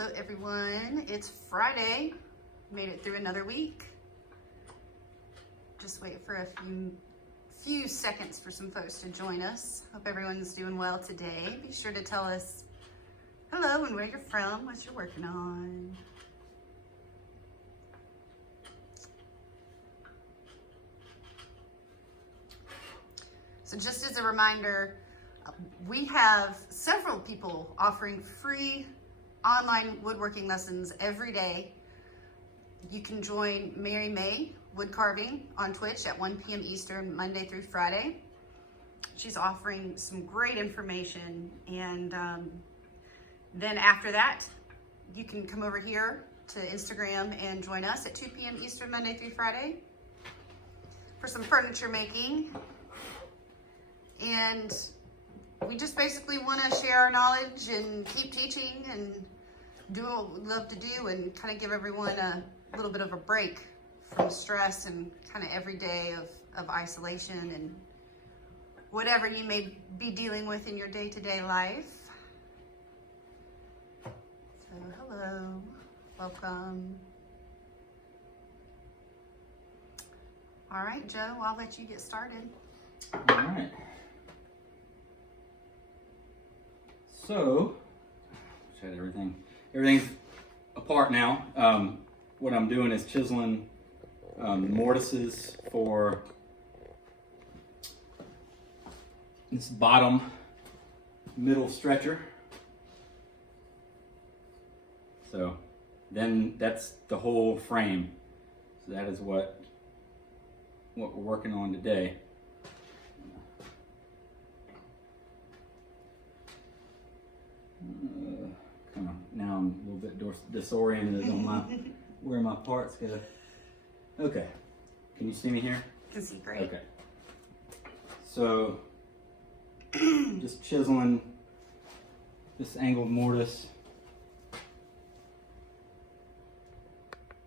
Hello everyone, it's Friday. Made it through another week. Just wait for a few seconds for some folks to join us. Hope everyone's doing well today. Be sure to tell us hello and where you're from, what you're working on. So just as a reminder, we have several people offering free online woodworking lessons every day. You can join Mary May Wood Carving on Twitch at 1 p.m. Eastern, Monday through Friday. She's offering some great information, and then after that, you can come over here to Instagram and join us at 2 p.m. Eastern, Monday through Friday for some furniture making. And we just basically want to share our knowledge and keep teaching and do what we love to do and kind of give everyone a little bit of a break from stress and kind of every day of isolation and whatever you may be dealing with in your day-to-day life. So hello, welcome. All right, Joe, I'll let you get started. All right. So, check everything's apart now. What I'm doing is chiseling mortises for this bottom middle stretcher. So then that's the whole frame. So that is what we're working on today. Now I'm a little bit disoriented on where my parts go. Okay, can you see me here? I can see great. Okay, so just chiseling this angled mortise.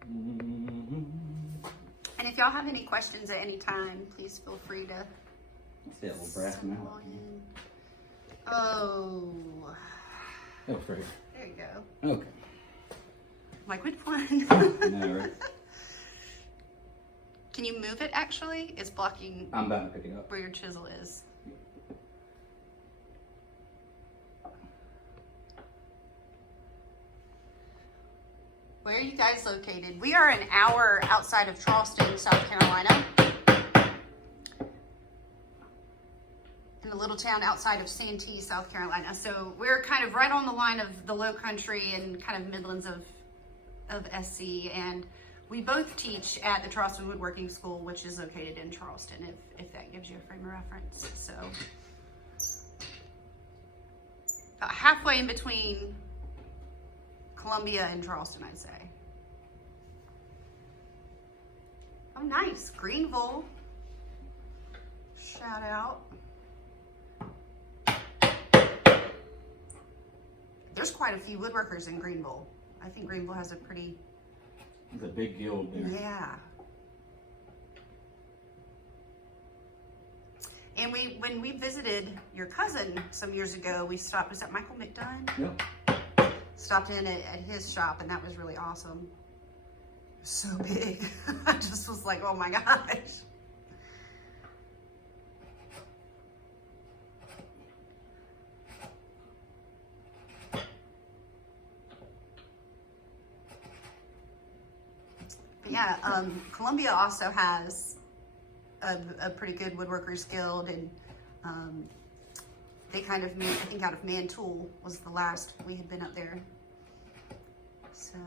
And if y'all have any questions at any time, please feel free to. Let's see that little brass send mount. Oh. Oh, for here. There you go. Okay. Like which one? No, right? Can you move it actually? It's blocking I'm about to pick it up. where your chisel is. Where are you guys located? We are an hour outside of Charleston, South Carolina. In a little town outside of Santee, South Carolina. So we're kind of right on the line of the Low Country and kind of Midlands of SC. And we both teach at the Charleston Woodworking School, which is located in Charleston, if that gives you a frame of reference. So about halfway in between Columbia and Charleston, I'd say. Oh, nice. Greenville. Shout out. There's quite a few woodworkers in Greenville. I think Greenville has a pretty... It's a big guild there. Yeah. And when we visited your cousin some years ago, we stopped, was that Michael McDunn? Yep. Stopped in at his shop, and that was really awesome. So big. I just was like, oh my gosh. But yeah, Columbia also has a pretty good woodworkers guild, and they kind of moved, I think, out of Mantoul was the last we had been up there. So,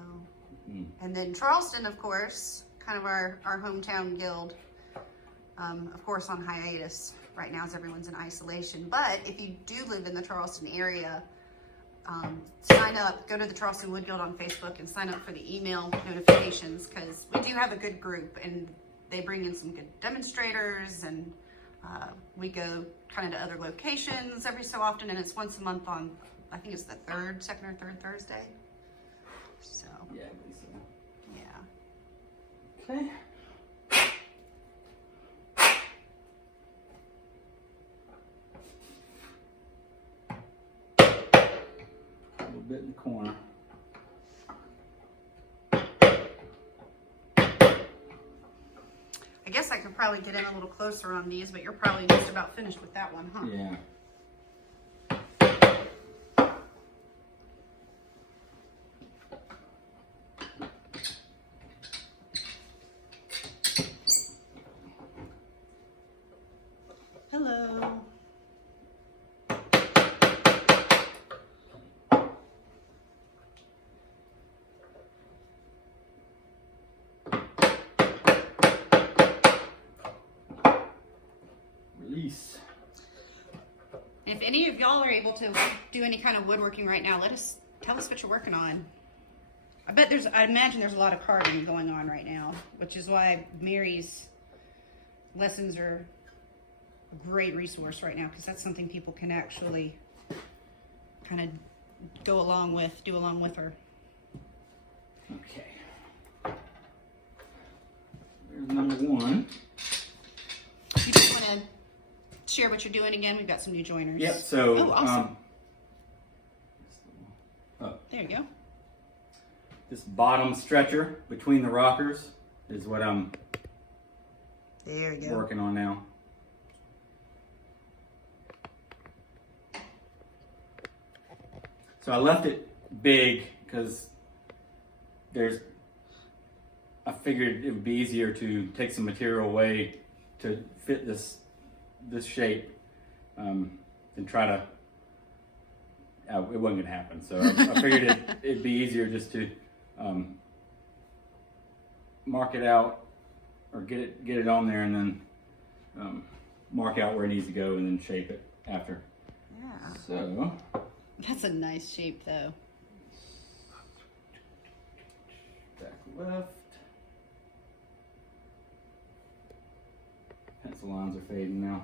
and then Charleston, of course, kind of our hometown guild, of course on hiatus right now as everyone's in isolation. But if you do live in the Charleston area, sign up, go to the Charleston Wood Guild on Facebook and sign up for the email notifications, because we do have a good group and they bring in some good demonstrators, and we go kind of to other locations every so often, and it's once a month on, I think it's the second or third Thursday. So, Yeah, I believe so. yeah. Okay. A little bit in the corner. I guess I could probably get in a little closer on these, but you're probably just about finished with that one, huh? Yeah. Hello. Release. If any of y'all are able to do any kind of woodworking right now, tell us what you're working on. I imagine there's a lot of carving going on right now, which is why Mary's lessons are a great resource right now, because that's something people can actually kind of do along with her. Okay. There's number one. You just want to share what you're doing again? We've got some new joiners. Yep. So. Oh, awesome. Oh. There you go. This bottom stretcher between the rockers is what I'm working on now. So I left it big because I figured it would be easier to take some material away to fit this shape than try to. It wasn't gonna happen, so I figured it'd be easier just to mark it out or get it on there, and then mark out where it needs to go, and then shape it after. Yeah. So That's a nice shape, though. back left. Pencil lines are fading now.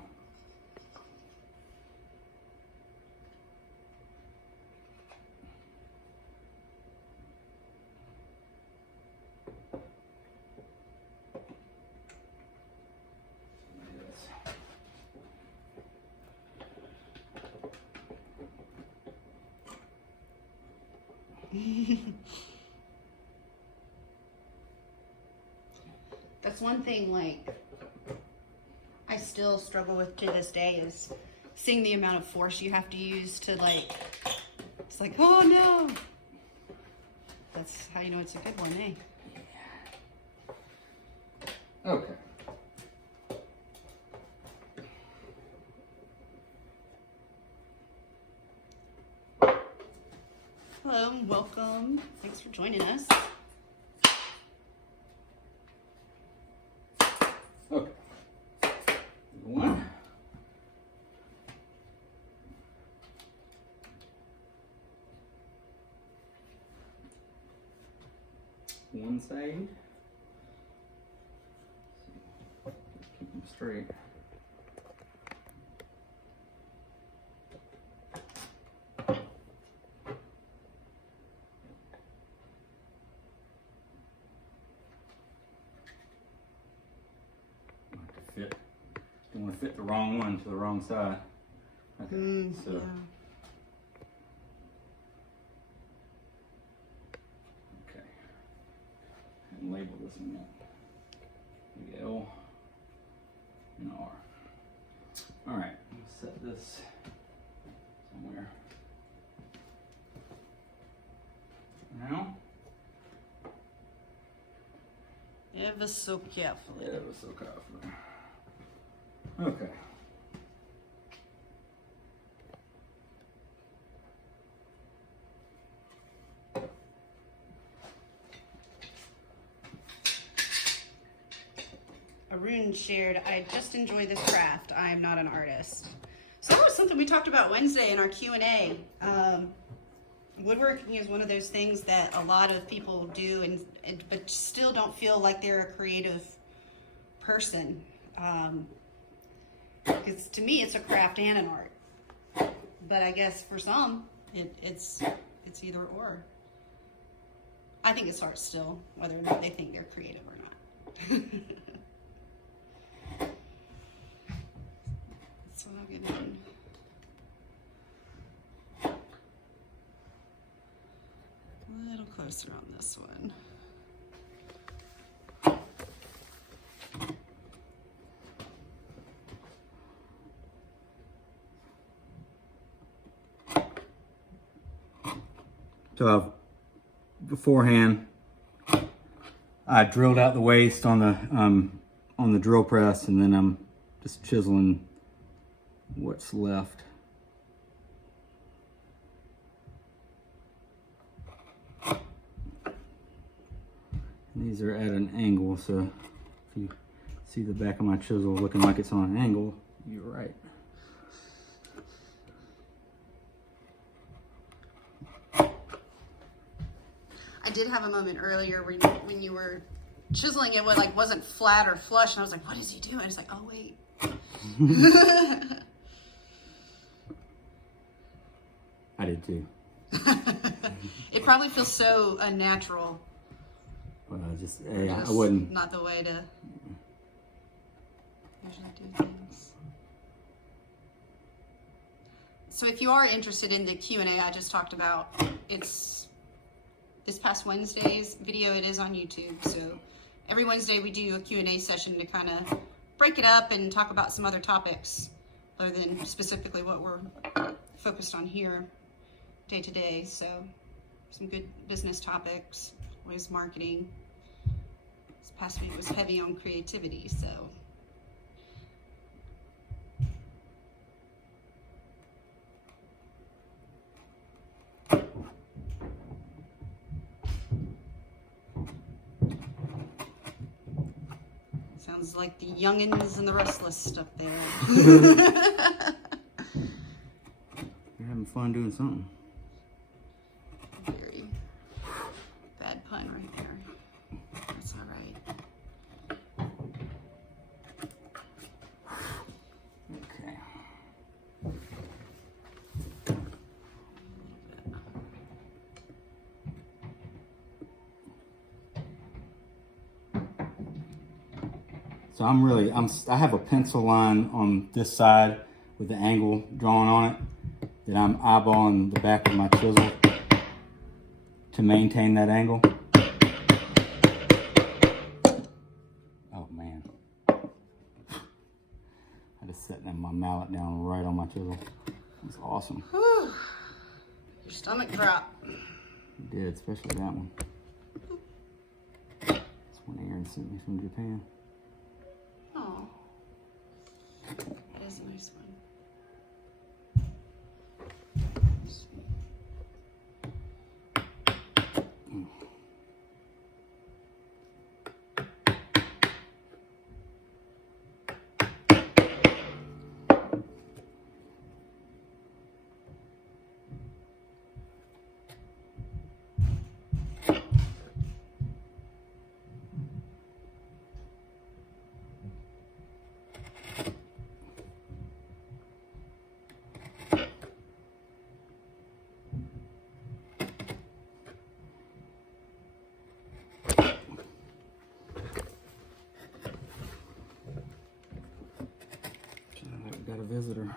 That's one thing, like, I still struggle with to this day is seeing the amount of force you have to use to, like, it's like, oh no. That's how you know it's a good one, eh? Okay. Hello and welcome. Thanks for joining us. Okay. One. One side. Keep them straight. Don't want to fit the wrong one to the wrong side. Okay, so. Yeah. Okay. And label this one up. L and R. All right, let's set this somewhere. Now. Ever so carefully. Yeah, it was so carefully. Okay. Arun shared, I just enjoy this craft. I am not an artist. So that was something we talked about Wednesday in our Q&A. Woodworking is one of those things that a lot of people do, but still don't feel like they're a creative person. Because to me, it's a craft and an art. But I guess for some, it's either or. I think it's art still, whether or not they think they're creative or not. So I'll get in. A little closer on this one. So beforehand, I drilled out the waste on the drill press, and then I'm just chiseling what's left. And these are at an angle, so if you see the back of my chisel looking like it's on an angle, you're right. I did have a moment earlier when you were chiseling it, wasn't flat or flush, and I was like, "What is he doing?" It's like, "Oh wait." I did too. It probably feels so unnatural. Well, I wouldn't. Not the way to usually do things. So if you are interested in the Q&A I just talked about, it's this past Wednesday's video. It is on YouTube. So every Wednesday we do a Q&A session to kind of break it up and talk about some other topics other than specifically what we're focused on here day to day. So some good business topics, always marketing. This past week was heavy on creativity, so. Sounds like the youngins and the restless up there. You're having fun doing something. Very bad pun right there. That's all right. Okay. So I have a pencil line on this side with the angle drawn on it that I'm eyeballing the back of my chisel to maintain that angle. Oh man. I just set my mallet down right on my chisel. It's awesome. Whew. Your stomach drop. It did, especially that one. This one Aaron sent me from Japan. Oh, it is a nice one. Let's see. Got a visitor.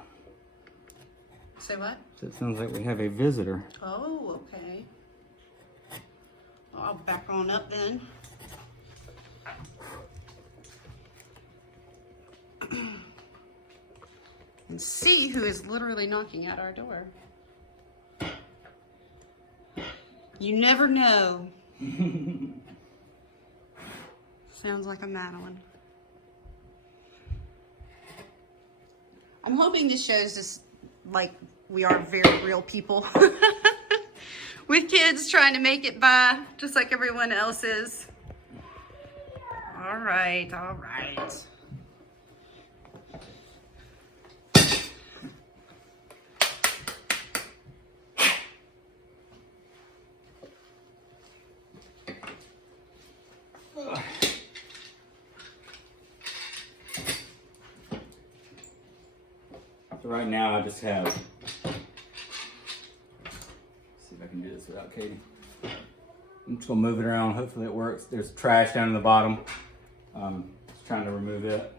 Say what? So it sounds like we have a visitor. Oh, okay. Well, I'll back on up then. And see who is literally knocking at our door. You never know. Sounds like a Madeline. I'm hoping this shows just like we are very real people with kids trying to make it by just like everyone else is. All right, all right. So right now I just have, let's see if I can do this without Katie. I'm just gonna move it around, hopefully it works. There's trash down in the bottom. Just trying to remove it.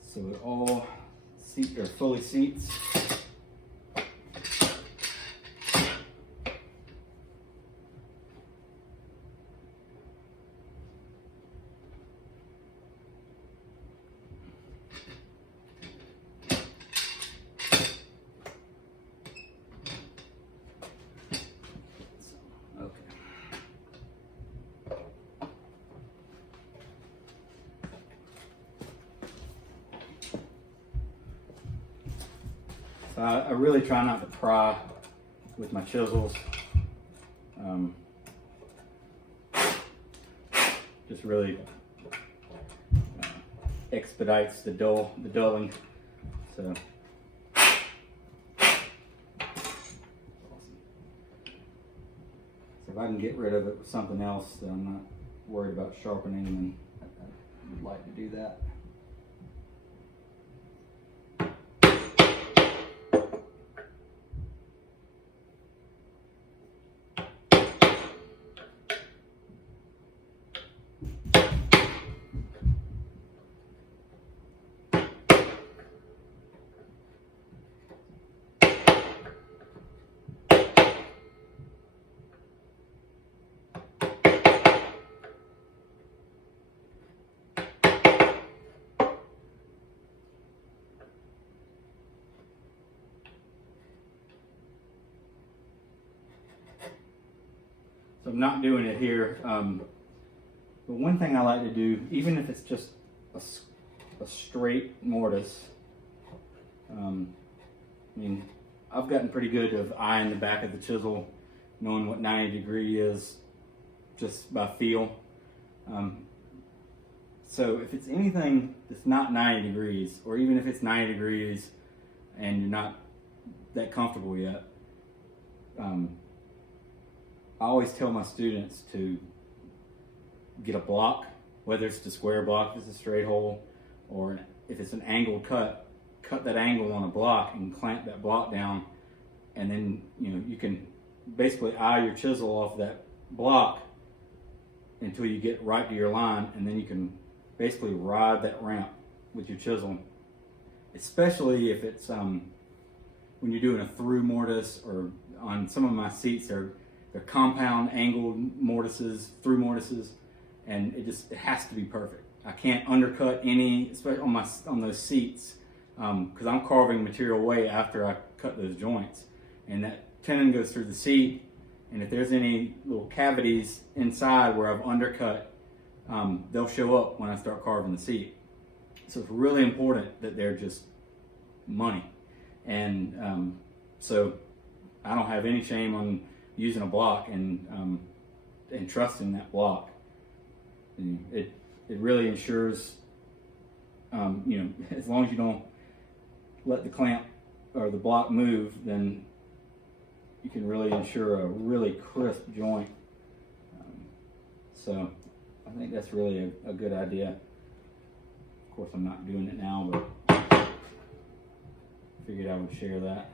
So it all fully seats. So I really try not to pry with my chisels. Just really expedites the dulling. So. So if I can get rid of it with something else that I'm not worried about sharpening, then I would like to do that. So I'm not doing it here. But one thing I like to do, even if it's just a straight mortise, I mean, I've gotten pretty good of eyeing the back of the chisel, knowing what 90 degree is just by feel. So if it's anything that's not 90 degrees, or even if it's 90 degrees and you're not that comfortable yet, I always tell my students to get a block, whether it's the square block, if it's a straight hole, or if it's an angled cut that angle on a block and clamp that block down, and then you can basically eye your chisel off that block until you get right to your line, and then you can basically ride that ramp with your chisel. Especially if it's when you're doing a through mortise, or on some of my seats they're compound angled mortises, through mortises, and it has to be perfect. I can't undercut any, especially on those seats, because I'm carving material away after I cut those joints, and that tenon goes through the seat, and if there's any little cavities inside where I've undercut, they'll show up when I start carving the seat. So it's really important that they're just money, and so I don't have any shame on using a block and trusting that block. And it really ensures, as long as you don't let the clamp or the block move, then you can really ensure a really crisp joint. So I think that's really a good idea. Of course, I'm not doing it now, but figured I would share that.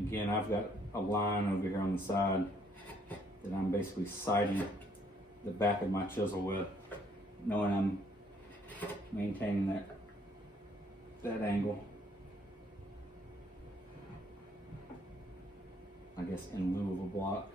Again, I've got a line over here on the side that I'm basically sighting the back of my chisel with, knowing I'm maintaining that angle. I guess in lieu of a block.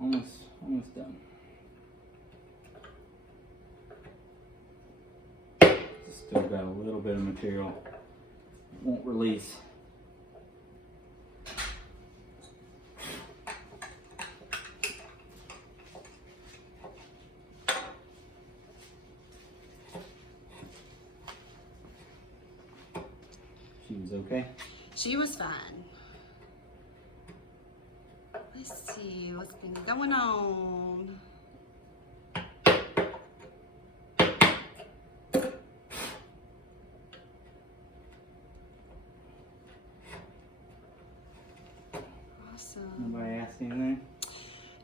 Almost done. Still got a little bit of material. It won't release. She was okay? She was fine. Let's see what's been going on. Awesome. Nobody asked anything?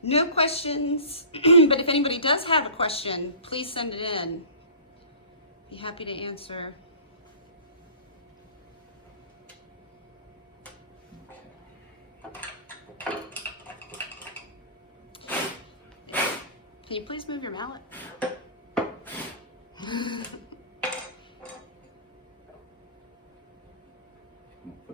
No questions, but if anybody does have a question, please send it in. Be happy to answer. Can you please move your mallet? Put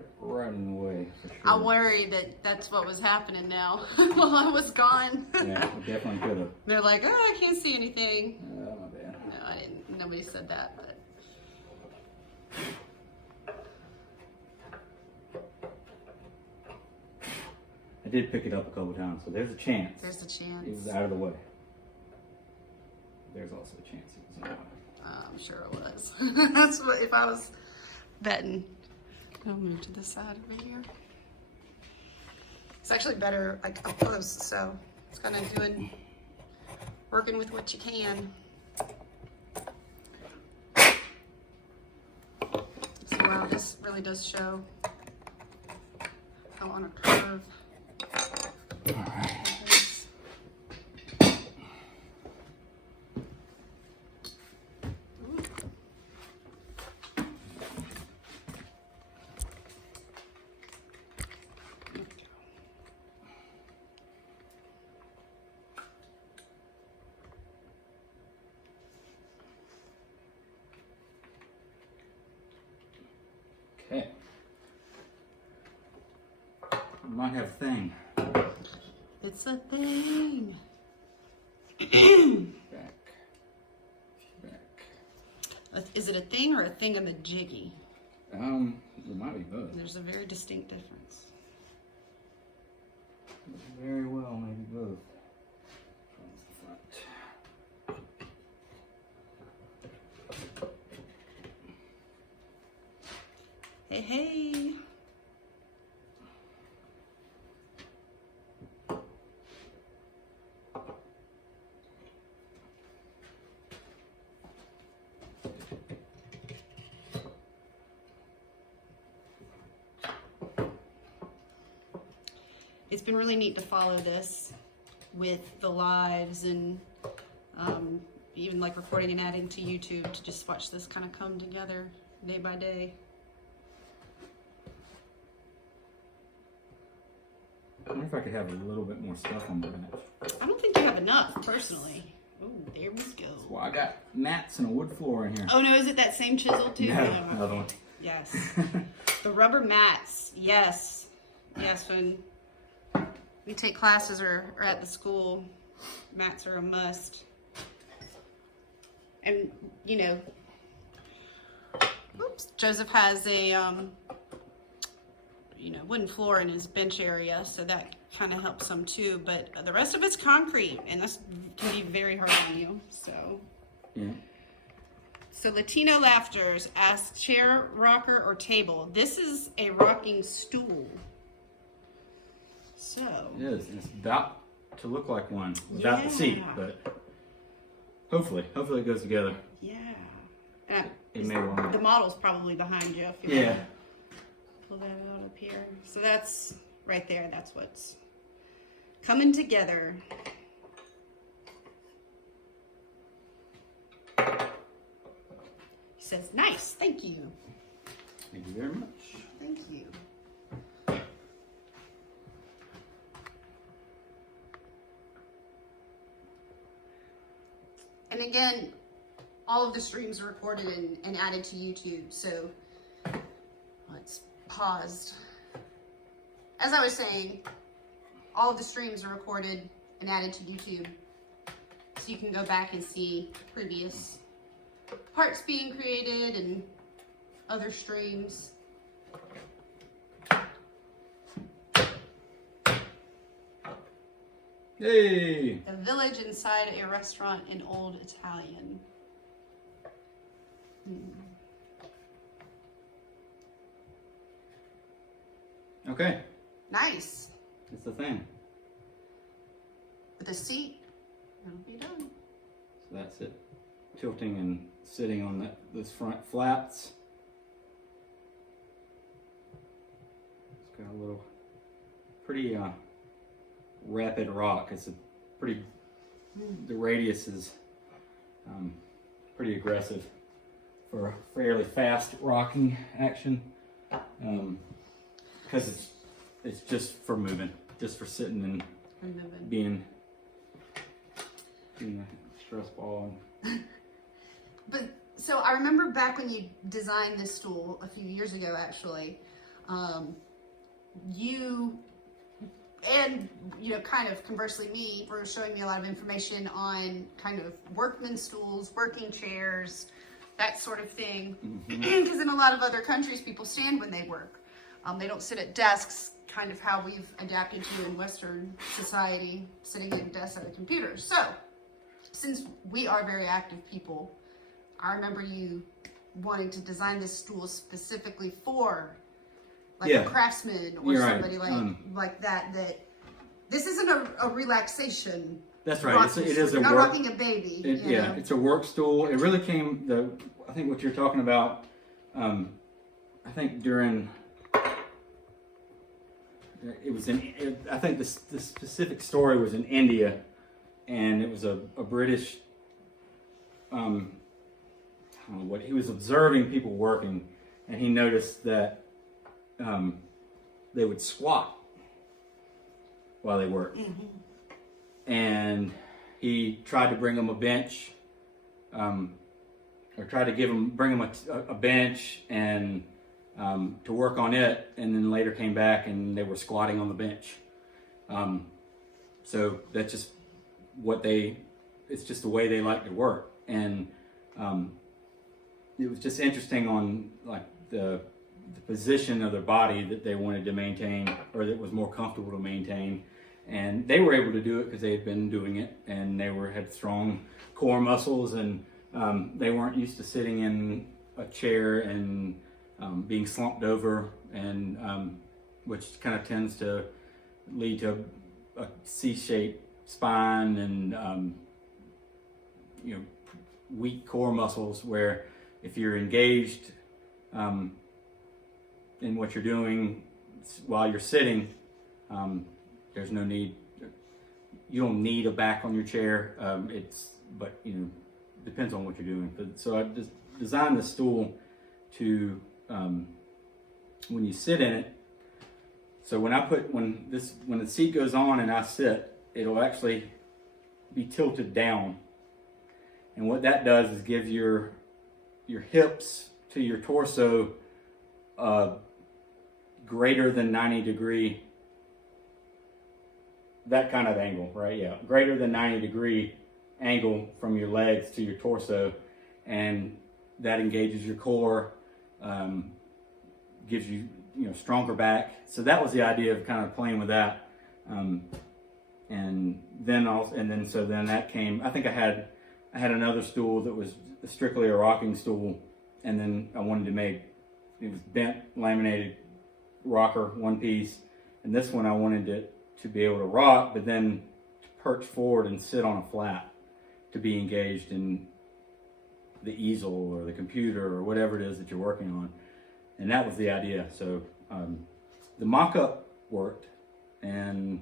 it right in the way for sure. I worry that that's what was happening now while I was gone. Yeah, we definitely could have. They're like, oh, I can't see anything. Oh, my bad. No, I didn't. Nobody said that, but. I did pick it up a couple times, so there's a chance. There's a chance. It was out of the way. There's also a chance it was out of the way. I'm sure it was. That's what, if I was betting. I'll move to this side over here. It's actually better like up close, so it's kind of working with what you can. So wow, this really does show how on a curve. All right. Okay. We might have a thing. It's a thing. Back. Is it a thing or a thingamajiggy? It might be both. There's a very distinct difference. Very well, maybe both. Front. Hey, hey. It's been really neat to follow this with the lives and even like recording and adding to YouTube to just watch this kind of come together day by day. I wonder if I could have a little bit more stuff on the bench. I don't think you have enough, personally. Oh, there we go. Well, I got mats and a wood floor in here. Oh no, is it that same chisel too? No, another one. Yes. The rubber mats, yes. Yes, when we take classes or at the school, mats are a must. And, you know, oops, Joseph has a, you know, wooden floor in his bench area, so that kind of helps some too. But the rest of it's concrete, and that can be very hard on you, so. Yeah. So Latino Laughters asks chair, rocker, or table. This is a rocking stool. So. It is. It's about to look like one without the seat, but hopefully it goes together. Yeah. It may want the model's probably behind you. If you Yeah. pull that out up here. So that's right there. That's what's coming together. He says, nice. Thank you. Thank you very much. Thank you. And again, all of the streams are recorded and added to YouTube, so it's paused. As I was saying, all of the streams are recorded and added to YouTube, so you can go back and see previous parts being created and other streams. Hey! A village inside a restaurant in Old Italian. Okay. Nice. It's the thing. With a seat, it'll be done. So that's it. Tilting and sitting on those front flaps. It's got a little pretty rapid rock. It's a pretty, the radius is pretty aggressive for a fairly fast rocking action, because it's just for moving, just for sitting and being stress ball. But so I remember back when you designed this stool a few years ago, actually, you and kind of conversely me were showing me a lot of information on kind of workman stools, working chairs, that sort of thing. Because in a lot of other countries, people stand when they work. They don't sit at desks, kind of how we've adapted to in Western society, sitting at desks at a computer. So, since we are very active people, I remember you wanting to design this stool specifically for like a craftsman or somebody like that. That this isn't a relaxation. That's right. It is You're not rocking a baby. It's a work stool. It really came. I think what you're talking about. I think during. It was I think the specific story was in India, and it was a British. I don't know what he was observing people working, and he noticed that they would squat while they worked, and he tried to bring them a bench, or tried to bring them a bench and. To work on it, and then later came back and they were squatting on the bench. So that's just it's just the way they like to work. And it was just interesting on like the position of their body that they wanted to maintain, or that was more comfortable to maintain. And they were able to do it because they had been doing it, and they had strong core muscles, and they weren't used to sitting in a chair and being slumped over, and which kind of tends to lead to a C-shaped spine and weak core muscles, where if you're engaged in what you're doing while you're sitting, there's no need, you don't need a back on your chair. Depends on what you're doing. So I just designed the stool to when you sit in it, so when the seat goes on and I sit, it'll actually be tilted down, and what that does is give your hips to your torso greater than 90 degree, that kind of angle, right? Yeah, greater than 90 degree angle from your legs to your torso, and that engages your core. Gives you stronger back. So that was the idea of kind of playing with that, and then that came. I think I had another stool that was strictly a rocking stool, and then I wanted to make it was bent laminated rocker, one piece, and this one I wanted it to be able to rock, but then to perch forward and sit on a flat to be engaged in the easel or the computer or whatever it is that you're working on. And that was the idea. So the mock-up worked, and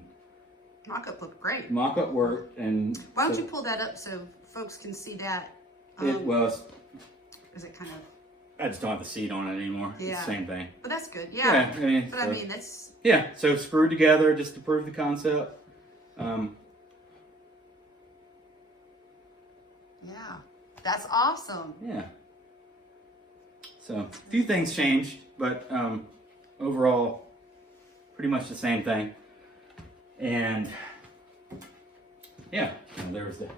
mock-up looked great. Mock-up worked, and why don't you pull that up so folks can see that? It was. Is it kind of? I just don't have the seat on it anymore. Yeah. It's the same thing. But that's good. Yeah. I mean, that's. Yeah. So screwed together just to prove the concept. Yeah. That's awesome. Yeah. So a few things changed, but overall, pretty much the same thing. And yeah, there was the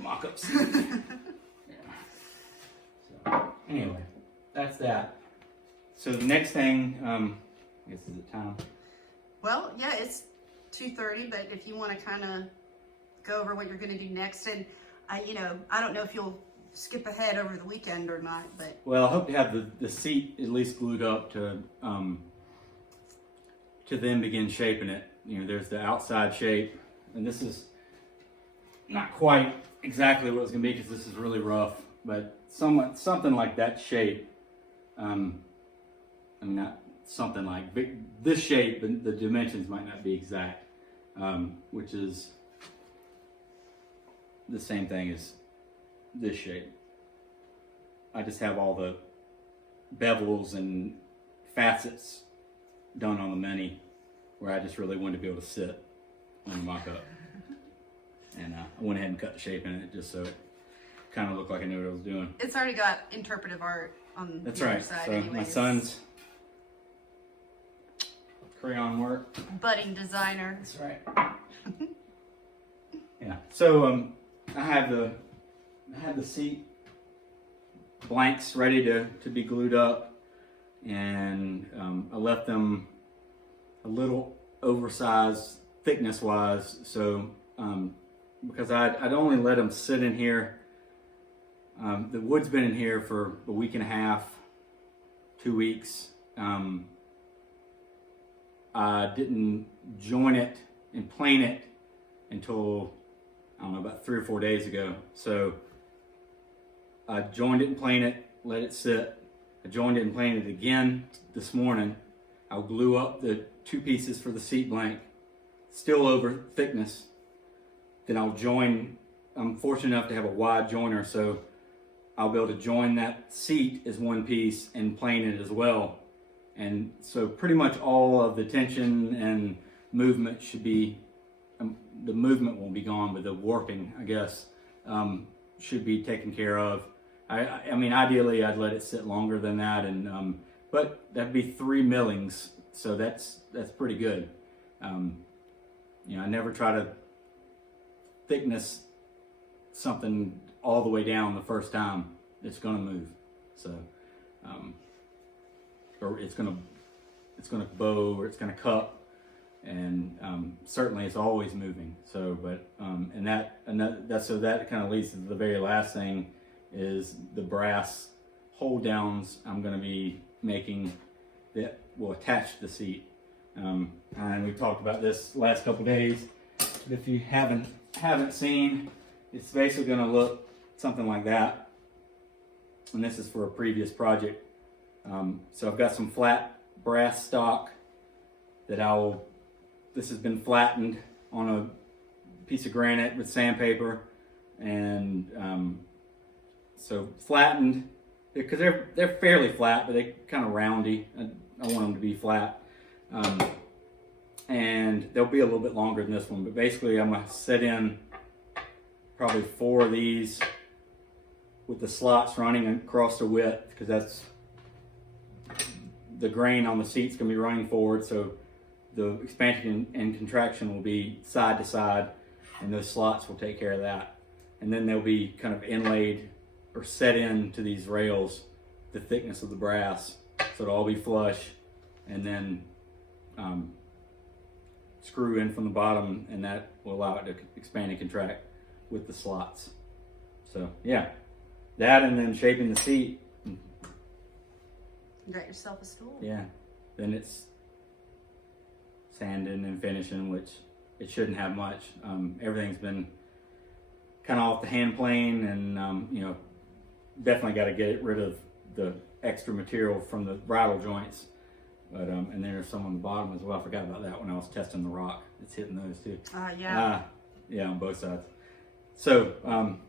mock-ups. Yeah. So anyway, that's that. So the next thing, I guess, is it time? Well, yeah, it's 2:30, but if you want to kind of go over what you're going to do next, and I don't know if you'll skip ahead over the weekend or not, but well, I hope to have the seat at least glued up to then begin shaping it. There's the outside shape, and this is not quite exactly what it's going to be because this is really rough, but something like that shape. Not something like this shape, but the dimensions might not be exact, which is the same thing as this shape. I just have all the bevels and facets done on the mini, where I just really wanted to be able to sit on the mock-up. And I went ahead and cut the shape in it just so it kind of looked like I knew what I was doing. It's already got interpretive art on That's the other right. side So anyways. my son's crayon work. Budding designer. That's right. Yeah. So I have the seat blanks ready to be glued up, and I left them a little oversized thickness wise. So because I'd only let them sit in here. The wood's been in here for a week and a half, 2 weeks. I didn't join it and plane it until, I don't know, about 3 or 4 days ago. So I joined it and planed it, let it sit. I joined it and planed it again this morning. I'll glue up the 2 pieces for the seat blank, still over thickness. Then I'll join, I'm fortunate enough to have a wide joiner, so I'll be able to join that seat as 1 piece and plane it as well. And so pretty much all of the tension and movement should be, the movement won't be gone, but the warping, I guess, should be taken care of. I mean, ideally I'd let it sit longer than that, and but that'd be 3 millings, so that's pretty good. You know, I never try to thickness something all the way down the first time. It's gonna move, so or it's gonna bow, or it's gonna cup, and certainly it's always moving. So, but and that kind of leads to the very last thing, is the brass hold downs I'm going to be making that will attach to the seat. And we talked about this last couple days, but if you haven't seen, it's basically going to look something like that. And this is for a previous project. So I've got some flat brass stock that this has been flattened on a piece of granite with sandpaper, and so flattened, because they're fairly flat, but they're kind of roundy. I want them to be flat, and they'll be a little bit longer than this one. But basically, I'm gonna set in probably 4 of these with the slots running across the width, because that's the grain on the seat's gonna be running forward. So the expansion and contraction will be side to side, and those slots will take care of that. And then they'll be kind of inlaid or set into these rails, the thickness of the brass, so it'll all be flush, and then screw in from the bottom, and that will allow it to expand and contract with the slots. So yeah, that, and then shaping the seat. You got yourself a stool. Yeah, then it's sanding and finishing, which it shouldn't have much. Everything's been kind of off the hand plane, and you know, definitely got to get rid of the extra material from the bridle joints. But and then there's some on the bottom as well. I forgot about that when I was testing the rock. It's hitting those too. Yeah. Yeah, on both sides. So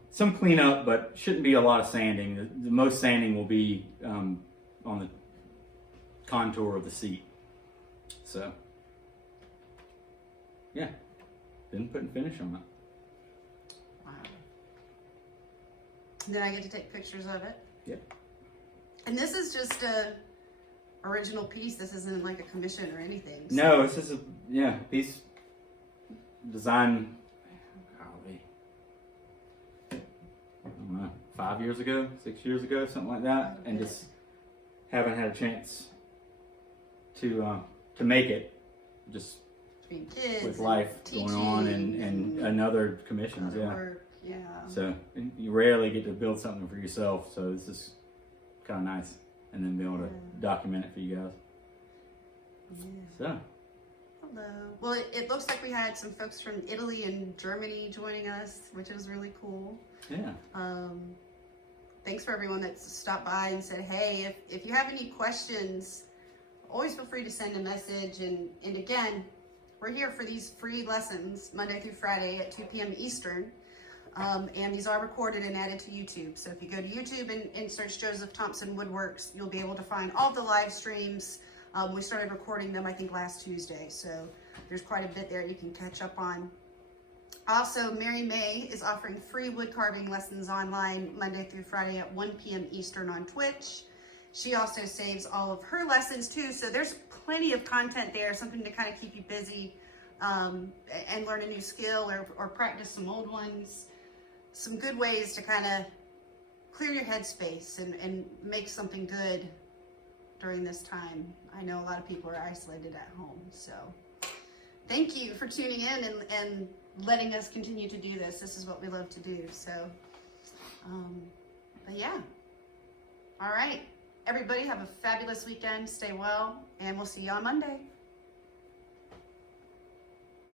some cleanup, but shouldn't be a lot of sanding. The most sanding will be on the contour of the seat. So yeah, then putting finish on it. Wow. Then I get to take pictures of it. Yep. And this is just a original piece. This isn't like a commission or anything. So. No, it's just a piece design. Golly, I don't know, 5 years ago, 6 years ago, something like that, and just haven't had a chance to make it. Just between kids with life going on and other commissions, yeah. Work, yeah. So you rarely get to build something for yourself, so this is kind of nice, and then be able to document it for you guys. Yeah. So. Hello. Well, it looks like we had some folks from Italy and Germany joining us, which is really cool. Yeah. Thanks for everyone that stopped by and said, hey, if you have any questions, always feel free to send a message. And again, we're here for these free lessons Monday through Friday at 2 p.m. Eastern. And these are recorded and added to YouTube. So if you go to YouTube and search Joseph Thompson Woodworks, you'll be able to find all the live streams. We started recording them, I think, last Tuesday. So there's quite a bit there you can catch up on. Also, Mary May is offering free wood carving lessons online Monday through Friday at 1 p.m. Eastern on Twitch. She also saves all of her lessons too, so there's plenty of content there, something to kind of keep you busy and learn a new skill or practice some old ones. Some good ways to kind of clear your headspace and make something good during this time. I know a lot of people are isolated at home, so thank you for tuning in and letting us continue to do this. This is what we love to do. So, but yeah. All right. Everybody have a fabulous weekend. Stay well, and we'll see you on Monday.